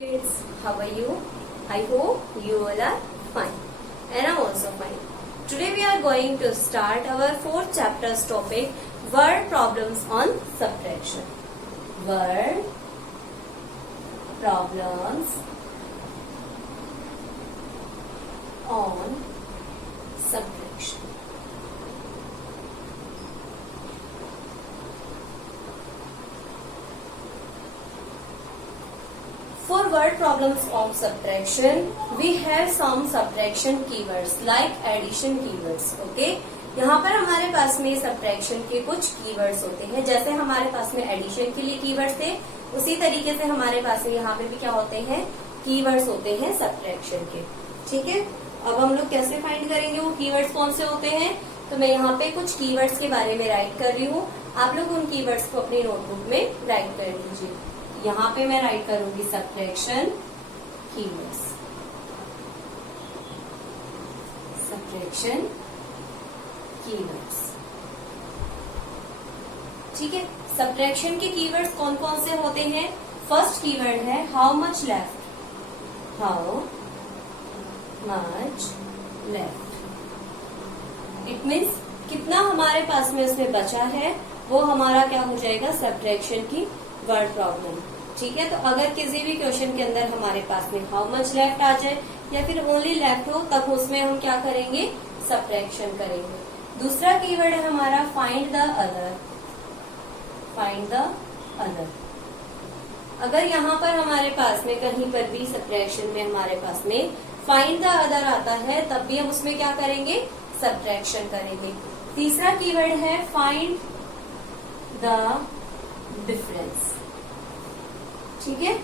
Kids, how are you? I hope you all are fine, and I'm also fine. Today we are going to start our fourth chapter's topic, word problems on subtraction. Word problems on subtraction. For word problems of subtraction, we have some subtraction keywords like addition keywords. Okay? यहाँ पर हमारे पास में subtraction के कुछ keywords होते हैं. जैसे हमारे पास में addition के लिए keywords थे, उसी तरीके से हमारे पास में यहाँ पे भी क्या होते हैं, keywords होते हैं subtraction के. ठीक है? अब हम लोग कैसे फाइंड करेंगे वो keywords कौन से होते हैं? तो मैं यहाँ पे कुछ keywords के बारे में राइट कर रही हूँ. आप लोग उन keywords को अपनी नोटबुक में राइट कर लीजिए. यहाँ पे मैं राइट करूंगी सब्ट्रैक्शन कीवर्ड्स. Subtraction keywords. ठीक है. सब्ट्रैक्शन के कीवर्ड्स कौन कौन से होते हैं? फर्स्ट कीवर्ड है how much left. How much left. It means कितना हमारे पास में उसमें बचा है, वो हमारा क्या हो जाएगा, सब्ट्रैक्शन की वर्ड प्रॉब्लम. ठीक है. तो अगर किसी भी क्वेश्चन के अंदर हमारे पास में हाउ मच लेफ्ट आ जाए या फिर ओनली लेफ्ट हो, तब उसमें हम क्या करेंगे, सब्ट्रैक्शन करेंगे. दूसरा कीवर्ड है हमारा find the other. Find the other. अगर यहाँ पर हमारे पास में कहीं पर भी सब्ट्रैक्शन में हमारे पास में फाइंड द अदर आता है, तब भी हम उसमें क्या करेंगे, सब्ट्रैक्शन करेंगे. तीसरा कीवर्ड है फाइंड द डिफरेंस. ठीक है.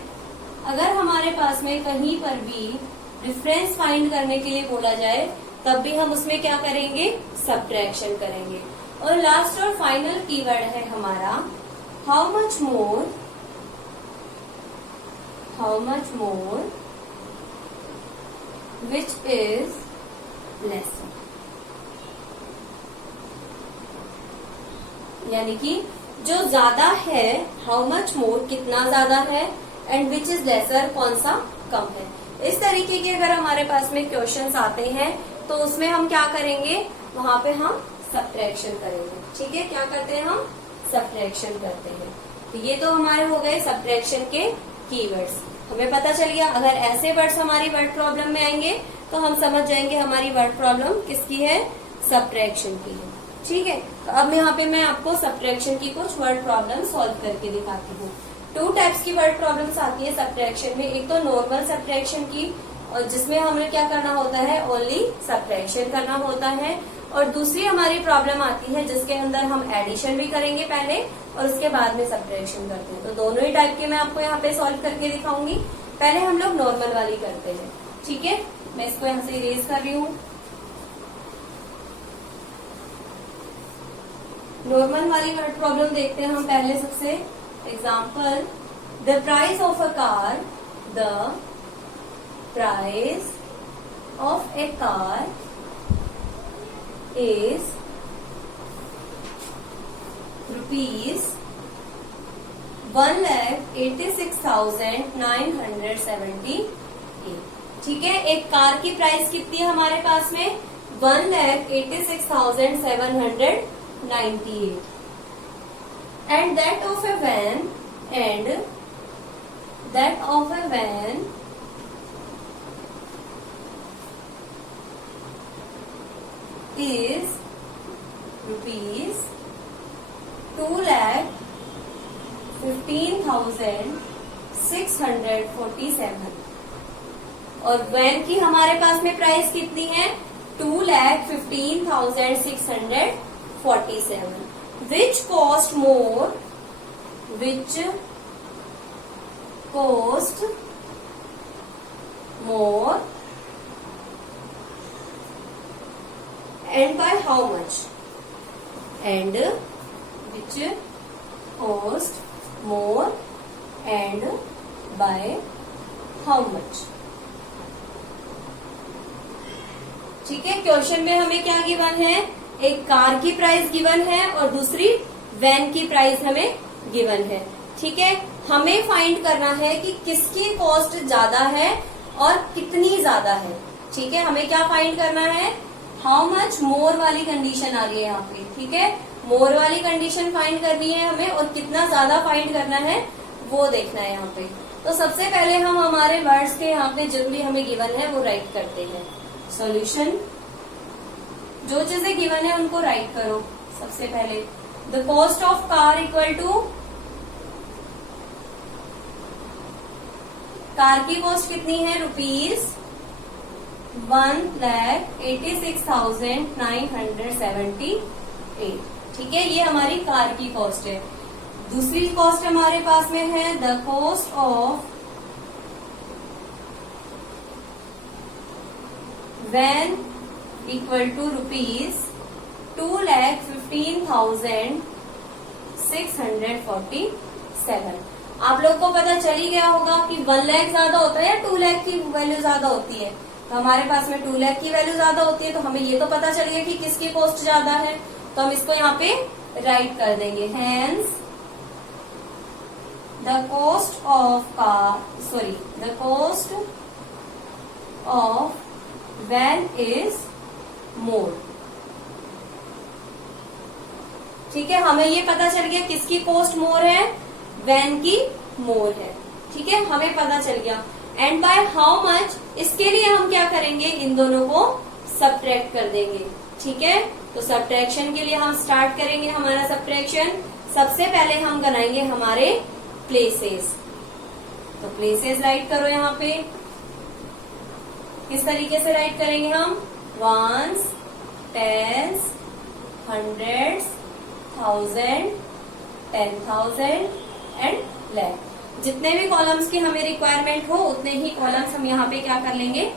अगर हमारे पास में कहीं पर भी डिफरेंस फाइंड करने के लिए बोला जाए, तब भी हम उसमें क्या करेंगे, सब्ट्रैक्शन करेंगे. और लास्ट और फाइनल कीवर्ड है हमारा how much more. How much more which is lesser. यानी कि जो ज्यादा है, हाउ मच मोर कितना ज्यादा है, एंड विच इज लेसर कौन सा कम है. इस तरीके के अगर हमारे पास में क्वेश्चंस आते हैं, तो उसमें हम क्या करेंगे, वहां पे हम सब्ट्रैक्शन करेंगे. ठीक है. क्या करते हैं हम, सब्ट्रैक्शन करते हैं. तो ये तो हमारे हो गए सब्ट्रैक्शन के कीवर्ड्स. हमें पता चल गया अगर ऐसे वर्ड्स हमारी वर्ड प्रॉब्लम में आएंगे तो हम समझ जाएंगे हमारी वर्ड प्रॉब्लम किसकी है, सब्ट्रैक्शन की है. ठीक है. तो अब यहाँ पे मैं आपको सब्ट्रैक्शन की कुछ वर्ड प्रॉब्लम सॉल्व करके दिखाती हूँ. 2 टाइप्स की वर्ड प्रॉब्लम्स आती है सब्ट्रैक्शन में. एक तो नॉर्मल सब्ट्रैक्शन की, और जिसमें हमें क्या करना होता है, ओनली सब्ट्रैक्शन करना होता है. और दूसरी हमारी प्रॉब्लम आती है जिसके अंदर हम एडिशन भी करेंगे पहले और उसके बाद में सब्ट्रैक्शन करते हैं. तो दोनों ही टाइप के मैं आपको यहाँ पे सॉल्व करके दिखाऊंगी. पहले हम लोग नॉर्मल वाली करते हैं. ठीक है. मैं इसको यहाँ से इरेज कर रही हूँ. नॉर्मल वाली वर्ड प्रॉब्लम देखते हैं हम पहले. सबसे example, the price of a car. The price of A car is rupees 1,86,978. ठीक है. एक कार की प्राइस कितनी है हमारे पास में, 1,86,798. And that of a van is rupees 2,15,647. और वैन की हमारे पास में प्राइस कितनी है, 2,15,647. Which cost more? Which cost more? And by how much? And which cost more and by how much? ठीक है. क्वेश्चन में हमें क्या गिवन है, एक कार की प्राइस गिवन है और दूसरी वैन की प्राइस हमें गिवन है. ठीक है. हमें फाइंड करना है कि किसकी कॉस्ट ज्यादा है और कितनी ज्यादा है। ठीक है, हमें क्या फाइंड करना है, हाउ मच मोर वाली कंडीशन आ रही है यहाँ पे। ठीक है, मोर वाली कंडीशन फाइंड करनी है हमें और कितना ज्यादा फाइंड करना है वो देखना है यहाँ पे। तो सबसे पहले हम हमारे वर्ड्स के यहाँ पे जो भी हमें गिवन है वो राइट करते हैं। सॉल्यूशन, जो चीजें गिवन है उनको राइट करो। सबसे पहले the cost of car equal to, car की कॉस्ट कितनी है, रुपीज 1,86,978। ठीक है, ये हमारी कार की कॉस्ट है। दूसरी कॉस्ट हमारे पास में है the cost of van equal to rupees 2,15,647। आप लोग को पता चल ही गया होगा कि 1 लाख ज्यादा होता है या 2 लाख की वैल्यू ज्यादा होती है। तो हमारे पास में 2 लाख की वैल्यू ज्यादा होती है, तो हमें ये तो पता चल गया कि किसकी कॉस्ट ज्यादा है। तो हम इसको यहाँ पे राइट कर देंगे। Hence the cost of car, sorry the cost of van is more. ठीक है, हमें ये पता चल गया किसकी कॉस्ट मोर है, वैन की मोर है। ठीक है, हमें पता चल गया। एंड बाय हाउ मच, इसके लिए हम क्या करेंगे, इन दोनों को सब्ट्रैक्ट कर देंगे। ठीक है, तो सब्ट्रैक्शन के लिए हम स्टार्ट करेंगे हमारा सब्ट्रैक्शन। सबसे पहले हम बनाएंगे हमारे प्लेसेस। तो प्लेसेस राइट करो यहाँ पे। किस तरीके से राइट करेंगे हम, ones, tens, hundreds, 1000, 10,000 and lakh. जितने भी कॉलम्स की हमें रिक्वायरमेंट हो उतने ही कॉलम्स हम यहाँ पे क्या कर लेंगे,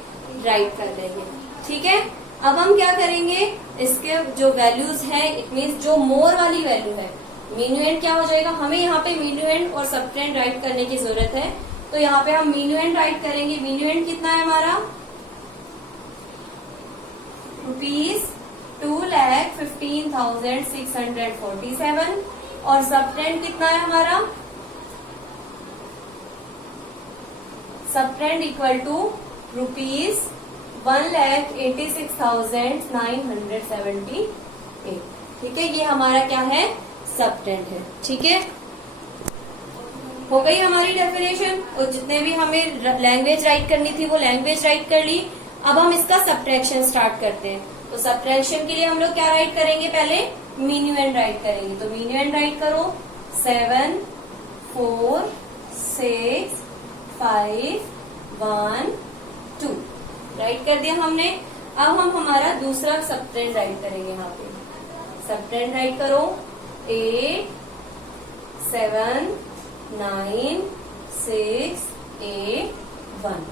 राइट कर देंगे। ठीक है, अब हम क्या करेंगे, इसके जो वैल्यूज है, इट मीन्स जो मोर वाली वैल्यू है, मीन्यूएंड क्या हो जाएगा, हमें यहाँ पे मीन्यूएंड और सबट्रेंड राइट करने की जरूरत है। तो यहाँ पे हम मीन्यूएंड राइट करेंगे। मीन्यूएंड कितना है हमारा, रुपीज 2,15,647 और सबट्रेंड कितना है हमारा, सबट्रेंड इक्वल टू रुपीज 1,86,978। ठीक है, ये हमारा क्या है, सबट्रेंड है। ठीक है, हो गई हमारी डेफिनेशन और जितने भी हमें लैंग्वेज राइट करनी थी वो लैंग्वेज राइट कर ली। अब हम इसका सब्ट्रैक्शन स्टार्ट करते हैं। तो सब्ट्रैक्शन के लिए हम लोग क्या राइट करेंगे, पहले मीन्यूएंड राइट करेंगे। तो मीन्यूएंड राइट करो, 7, 4, 6, 5, 1, 2 राइट कर दिया हमने। अब हम हमारा दूसरा सबट्रेंड राइट करेंगे। यहाँ पे सबट्रेंड राइट करो, 8, 7, 9, 6, 8, 1।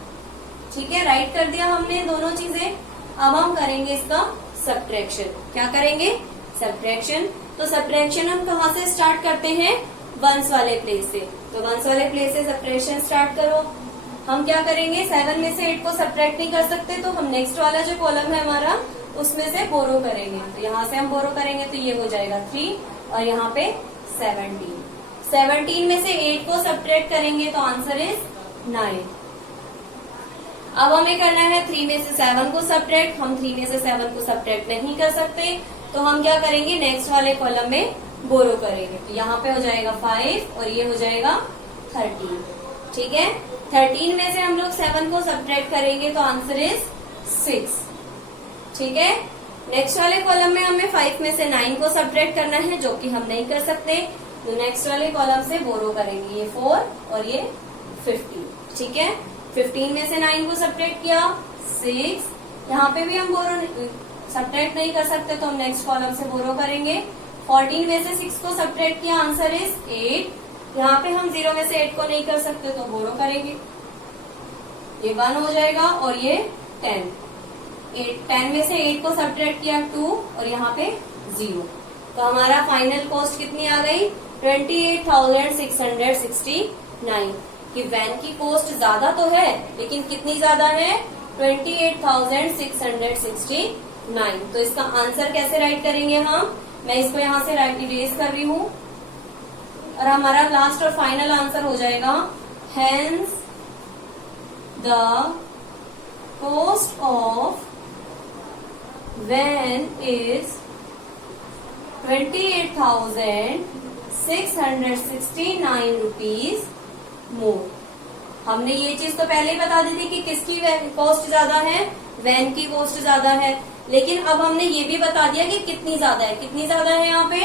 ठीक है, राइट कर दिया हमने दोनों चीजें। अब हम करेंगे इसका सब्ट्रैक्शन। क्या करेंगे, सब्ट्रैक्शन। तो सब्ट्रैक्शन हम कहाँ से स्टार्ट करते हैं, वंस वाले प्लेस से। तो वंस वाले प्लेस से सब्ट्रैक्शन स्टार्ट करो। हम क्या करेंगे, 7 में से 8 को सब्ट्रैक्ट नहीं कर सकते, तो हम नेक्स्ट वाला जो कॉलम है हमारा उसमें से बोरो करेंगे। तो यहाँ से हम बोरो करेंगे तो ये हो जाएगा 3 और यहाँ पे 17। 17 में से 8 को सब्ट्रैक्ट करेंगे तो आंसर इज 9। अब हमें करना है 3 में से 7 को सब्ट्रैक्ट। हम 3 में से 7 को सब्ट्रैक्ट नहीं कर सकते, तो हम क्या करेंगे, नेक्स्ट वाले कॉलम में बोरो करेंगे। तो यहाँ पे हो जाएगा 5 और ये हो जाएगा 13। ठीक है, 13 में से हम लोग 7 को सब्ट्रैक्ट करेंगे तो आंसर इज 6। ठीक है, नेक्स्ट वाले कॉलम में हमें 5 में से 9 को सब्ट्रैक्ट करना है, जो कि हम नहीं कर सकते। तो नेक्स्ट वाले कॉलम से बोरो करेंगे, ये 4 और ये 15। ठीक है, 15 में से 9 को सब्ट्रैक्ट किया, 6। यहाँ पे भी हम बोरो सब्ट्रैक्ट नहीं कर सकते, तो हम नेक्स्ट कॉलम से बोरो करेंगे। 14 में से 6 को सब्ट्रैक्ट किया, आंसर इज 8। यहाँ पे हम 0 में से 8 को नहीं कर सकते, तो बोरो करेंगे, ये 1 हो जाएगा और ये 10। 10 में से 8 को सब्ट्रैक्ट किया, 2 और यहाँ पे 0। तो हमारा फाइनल कॉस्ट कितनी आ गई, 28,669। कि वैन की कॉस्ट ज्यादा तो है, लेकिन कितनी ज्यादा है, 28,669। तो इसका आंसर कैसे राइट करेंगे हम, मैं इसको यहाँ से राइट इरेज कर रही हूँ। और हमारा लास्ट और फाइनल आंसर हो जाएगा hence the cost of van is 28,669 rupees more. हमने ये चीज तो पहले ही बता दी थी कि किसकी कॉस्ट ज्यादा है, वैन की कॉस्ट ज्यादा है, लेकिन अब हमने ये भी बता दिया कि कितनी ज्यादा है। कितनी ज्यादा है यहाँ पे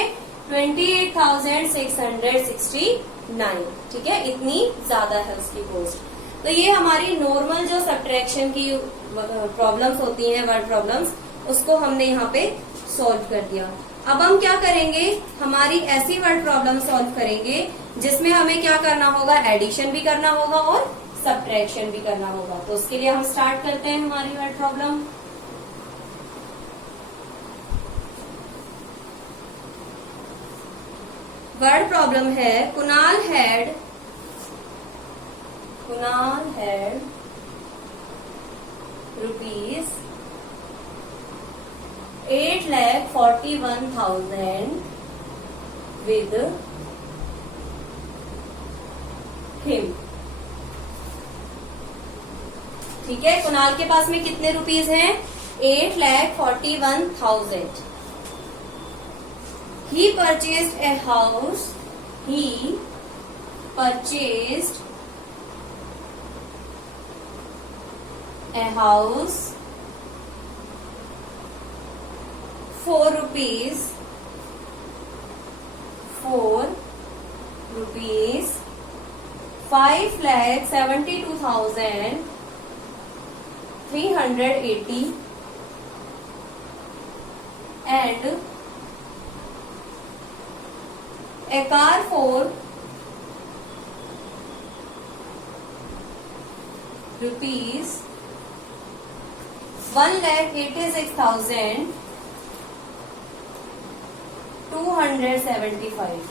28,669, ठीक है, इतनी ज्यादा है उसकी कॉस्ट। तो ये हमारी नॉर्मल जो सब्ट्रैक्शन की प्रॉब्लम्स होती हैं, वर्ड प्रॉब्लम्स, उसको हमने यहाँ पे सॉल्व कर दिया। अब हम क्या करेंगे, हमारी ऐसी वर्ड प्रॉब्लम सॉल्व करेंगे जिसमें हमें क्या करना होगा, एडिशन भी करना होगा और सब्ट्रैक्शन भी करना होगा। तो उसके लिए हम स्टार्ट करते हैं हमारी वर्ड प्रॉब्लम। वर्ड प्रॉब्लम है Kunal had rupees 8,41,000 with him। ठीक है, कुणाल के पास में कितने रुपीज हैं, 8,41,000। He purchased a house for rupees 5,72,380 and a car for rupees 1,86,275।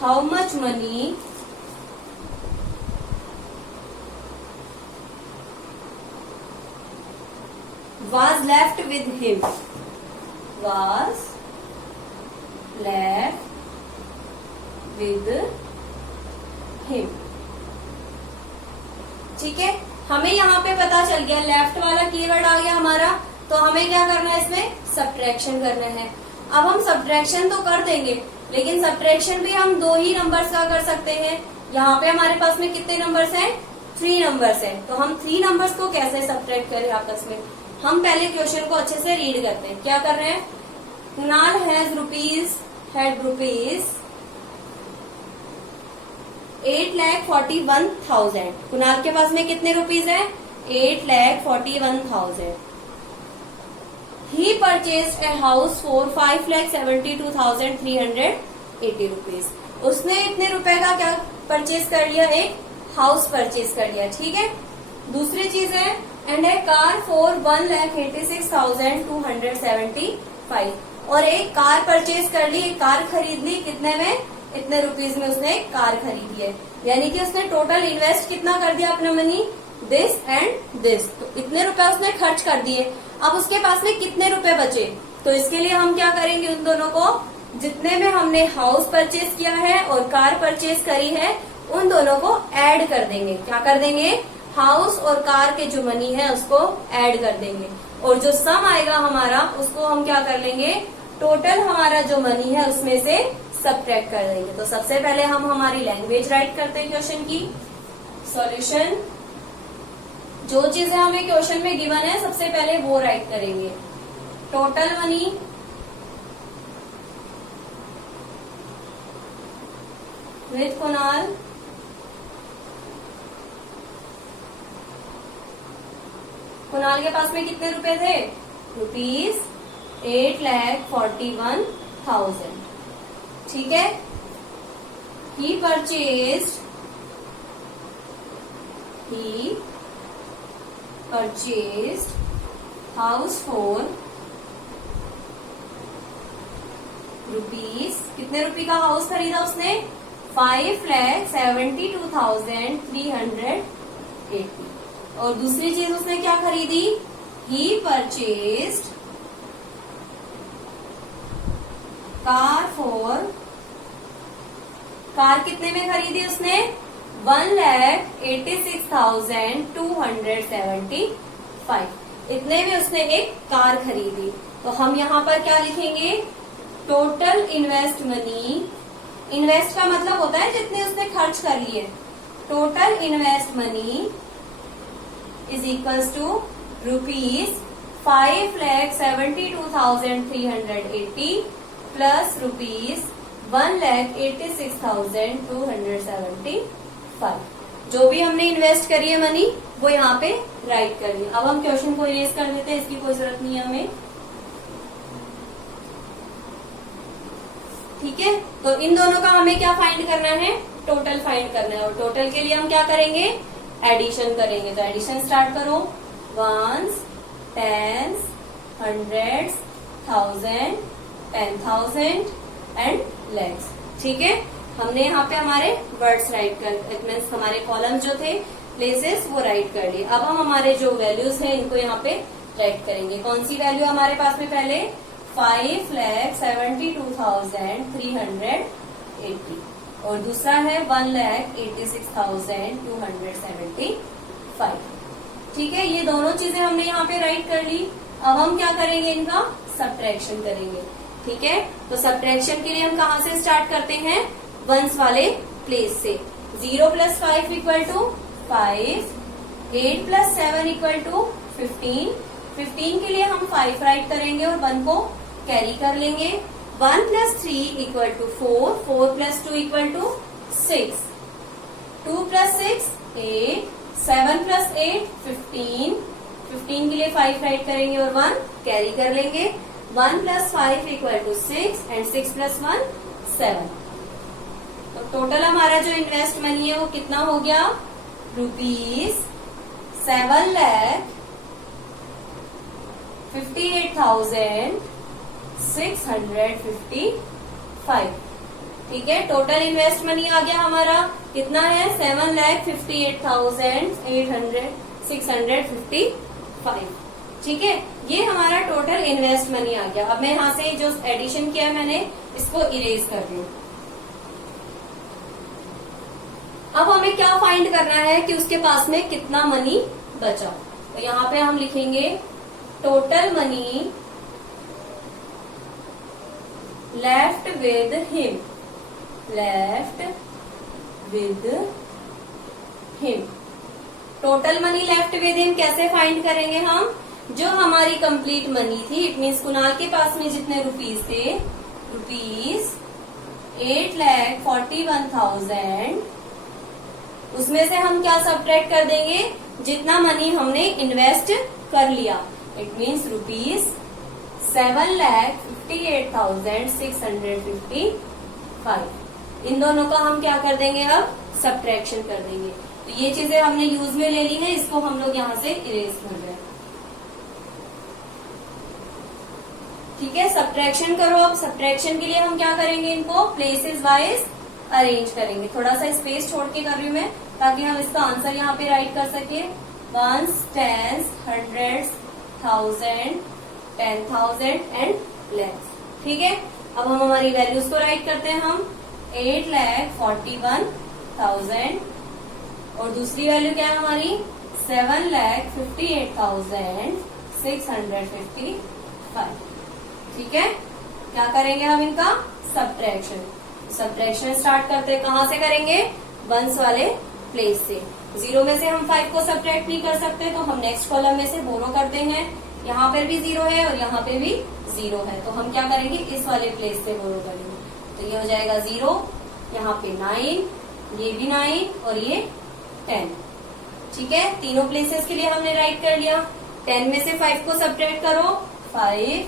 How much money was left with him? ठीक है, हमें यहाँ पे पता चल गया, लेफ्ट वाला कीवर्ड आ गया हमारा, तो हमें क्या करना है, इसमें सब्ट्रैक्शन करना है। अब हम सब्ट्रैक्शन तो कर देंगे, लेकिन सब्ट्रैक्शन भी हम 2 ही नंबर्स का कर सकते हैं। यहाँ पे हमारे पास में कितने नंबर्स हैं, 3 नंबर्स हैं। तो हम 3 नंबर्स को कैसे सब्ट्रैक्ट करें आपस में, हम पहले क्वेश्चन को अच्छे से रीड करते हैं। क्या कर रहे हैं, कुणाल हैड रुपीज 8,41,000। कुणाल के पास में कितने रुपीज है, 8,41,000। He purchased a house for 5,72,380 rupees. उसने इतने रुपए का क्या परचेज कर लिया, एक हाउस परचेज कर लिया, ठीक है। दूसरी चीज है एंड ए कार फॉर 1,86,275, और एक कार परचेज कर ली, एक कार खरीद ली, कितने में, इतने रुपीज में उसने एक कार खरीदी है। यानी कि उसने टोटल इन्वेस्ट कितना कर दिया अपना मनी, दिस एंड दिस, तो इतने रुपए उसने खर्च कर दिए। अब उसके पास में कितने रुपए बचे, तो इसके लिए हम क्या करेंगे, उन दोनों को, जितने में हमने हाउस परचेज किया है और कार परचेज करी है, उन दोनों को ऐड कर देंगे। क्या कर देंगे, हाउस और कार के जो मनी है उसको ऐड कर देंगे, और जो सम आएगा हमारा उसको हम क्या कर लेंगे, टोटल हमारा जो मनी है उसमें से सब्ट्रैक्ट कर देंगे। तो सबसे पहले हम हमारी लैंग्वेज राइट करते हैं क्वेश्चन की। सॉल्यूशन, जो चीजें हमें क्वेश्चन में गिवन है सबसे पहले वो राइट करेंगे। Total money with Kunal, Kunal के पास में कितने रुपए थे, रुपीज 8,41,000, ठीक है। He purchased house for rupees, कितने रुपए का हाउस खरीदा उसने, 5,72,380। और दूसरी चीज उसने क्या खरीदी, He purchased कार कितने में खरीदी उसने? 1,86,275। इतने में उसने एक कार खरीदी। तो हम यहाँ पर क्या लिखेंगे? टोटल इन्वेस्ट मनी, इन्वेस्ट का मतलब होता है जितने उसने खर्च कर लिए। Total invest money is equals to ₹5,72,380 plus ₹1,86,275। जो भी हमने इन्वेस्ट करी है मनी वो यहाँ पे राइट कर लिया। अब हम क्वेश्चन को इरेज कर देते हैं, इसकी कोई जरूरत नहीं है हमें। ठीक है, तो इन दोनों का हमें क्या फाइंड करना है? टोटल फाइंड करना है। और टोटल के लिए हम क्या करेंगे? एडिशन करेंगे। तो एडिशन स्टार्ट करो। Ones, tens, hundreds, 1000, 10,000 and lakhs. ठीक है, हमने यहाँ पे हमारे वर्ड्स राइट कर, इट मीन्स हमारे कॉलम जो थे, प्लेसेस, वो राइट कर लिए। अब हम हमारे जो वैल्यूज हैं इनको यहाँ पे राइट करेंगे। कौन सी वैल्यू हमारे पास में? पहले 5,72,380 और दूसरा है 1,86,275। ठीक है, ये दोनों चीजें हमने यहाँ पे राइट कर ली। अब हम क्या करेंगे? इनका सब्ट्रैक्शन करेंगे। ठीक है, तो सब्ट्रैक्शन के लिए हम कहाँ से स्टार्ट करते हैं? वंस वाले प्लेस से। 0 + 5 = 5, 8 + 7 = 15। 15 के लिए हम 5 राइट करेंगे और 1 को कैरी कर लेंगे। 1 + 3 = 4, 4 + 2 = 6, 2 + 6 8, 7 + 8 15। 15 के लिए 5 राइट करेंगे और 1 कैरी कर लेंगे। 1 + 5 = 6 एंड 6 + 1 7। तो टोटल हमारा जो इन्वेस्ट मनी है वो कितना हो गया? ₹7,58,655। ठीक है, टोटल इन्वेस्ट मनी आ गया हमारा कितना है? 7,58,655। ठीक है, ये हमारा टोटल इन्वेस्ट मनी आ गया। अब मैं यहाँ से जो एडिशन किया मैंने इसको इरेज कर रही हूँ। अब हमें क्या फाइंड करना है कि उसके पास में कितना मनी बचा। तो यहाँ पे हम लिखेंगे total money left with him, left with him. Total money left with him कैसे फाइंड करेंगे हम? जो हमारी कंप्लीट मनी थी, इट मीन्स कुणाल के पास में जितने रुपीज थे, ₹8,41,000, उसमें से हम क्या सब्ट्रैक्ट कर देंगे? जितना मनी हमने इन्वेस्ट कर लिया। It means ₹7,58,655। इन दोनों का हम क्या कर देंगे? अब सब्ट्रैक्शन कर देंगे। तो ये चीजें हमने यूज में ले ली है, इसको हम लोग यहाँ से इरेज कर रहे हैं। ठीक है, सब्ट्रैक्शन करो। अब सब्ट्रैक्शन के लिए हम क्या करेंगे? इनको प्लेसेस वाइज अरेंज करेंगे। थोड़ा सा स्पेस छोड़ के कर रही हूँ मैं ताकि हम इसका आंसर यहाँ पे राइट कर सके। Ones, tens, hundreds, 1000, 10,000 and lakhs. ठीक है, अब हम हमारी वैल्यूज को राइट करते हैं। हम 8,41,000 और दूसरी वैल्यू क्या है हमारी? 7,58,655। ठीक है, क्या करेंगे हम? इनका सब्ट्रैक्शन। सब्ट्रैक्शन स्टार्ट करते हैं। कहाँ से करेंगे? वंस वाले प्लेस से। 0 में से हम 5 को सब्ट्रैक्ट नहीं कर सकते, तो हम नेक्स्ट कॉलम में से बोरो करते हैं। यहाँ पर भी 0 है और यहाँ पे भी 0 है, तो हम क्या करेंगे? इस वाले प्लेस से बोरो करेंगे। तो ये हो जाएगा 0, यहाँ पे 9, ये भी 9 और ये 10। ठीक है, तीनों प्लेसेस के लिए हमने राइट कर लिया। 10 में से 5 को सब्ट्रैक्ट करो, 5,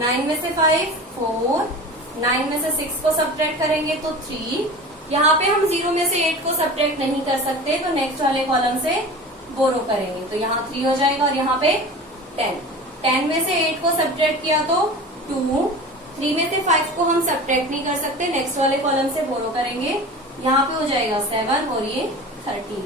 9 में से 5, 4, 9 में से 6 को सब्ट्रैक्ट करेंगे तो 3। यहाँ पे हम 0 में से 8 को सब्ट्रैक्ट नहीं कर सकते, तो नेक्स्ट वाले कॉलम से बोरो करेंगे। तो यहाँ 3 हो जाएगा और यहाँ पे 10। 10 में से 8 को सब्ट्रैक्ट किया तो 2। 3 में से 5 को हम सब्ट्रैक्ट नहीं कर सकते, नेक्स्ट वाले कॉलम से बोरो करेंगे। यहाँ पे हो जाएगा 7 और ये 13।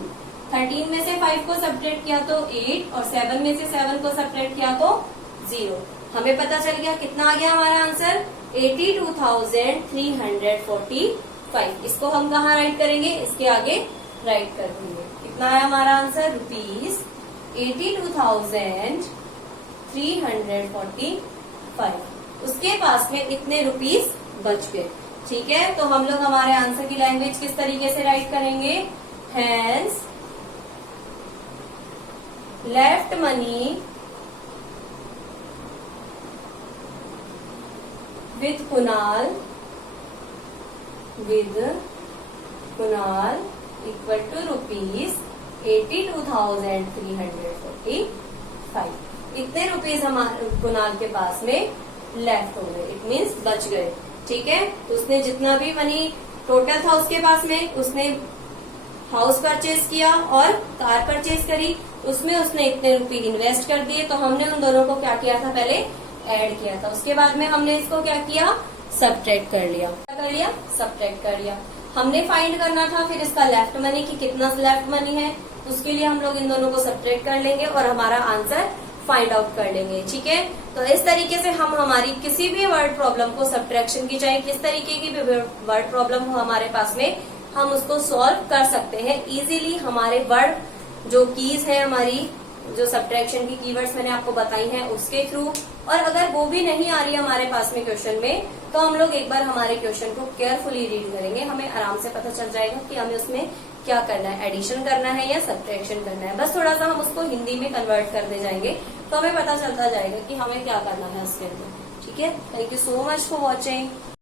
13 में से 5 को सब्ट्रैक्ट किया तो 8 और 7 में से 7 को सब्ट्रैक्ट किया तो 0। हमें पता चल गया कितना आ गया हमारा आंसर? 82,345। इसको हम कहाँ राइट करेंगे, इसके आगे राइट कर देंगे। कितना है हमारा आंसर, ₹82,345। उसके पास में इतने रुपीस बच गए। ठीक है, तो हम लोग हमारे आंसर की लैंग्वेज किस तरीके से राइट करेंगे, hence left money with Kunal equal to ₹82,345। इतने रुपीस हमारे कुणाल के पास में लेफ्ट हो गए, इट मीन्स बच गए। ठीक है, तो उसने जितना भी मनी टोटल था उसके पास में, उसने हाउस परचेज किया और कार परचेज करी, उसमें उसने इतने रुपए इन्वेस्ट कर दिए। तो हमने उन दोनों को क्या किया था, पहले ऐड किया था, उसके बाद में हमने इसको क्या किया, सब्ट्रैक्ट कर लिया। क्या कर लिया, सब्ट्रैक्ट कर लिया। हमने फाइंड करना था फिर इसका लेफ्ट मनी की कितना लेफ्ट मनी है, उसके लिए हम लोग इन दोनों को सब्ट्रैक्ट कर लेंगे और हमारा आंसर फाइंड आउट कर लेंगे। ठीक है, तो इस तरीके से हम हमारी किसी भी वर्ड प्रॉब्लम को, सब्ट्रैक्शन की चाहे किस तरीके की भी वर्ड प्रॉब्लम हो हमारे पास में, हम उसको सॉल्व कर सकते हैं इजीली। हमारे वर्ड जो कीज है, हमारी जो सब्ट्रैक्शन की कीवर्ड्स मैंने आपको बताई हैं उसके थ्रू, और अगर वो भी नहीं आ रही है हमारे पास में क्वेश्चन में, तो हम लोग एक बार हमारे क्वेश्चन को केयरफुली रीड करेंगे, हमें आराम से पता चल जाएगा कि हमें उसमें क्या करना है, एडिशन करना है या सब्ट्रैक्शन करना है। बस थोड़ा सा हम उसको हिंदी में कन्वर्ट करते जाएंगे तो हमें पता चलता जाएगा कि हमें क्या करना है उसके अंदर। ठीक है, thank you so much for watching.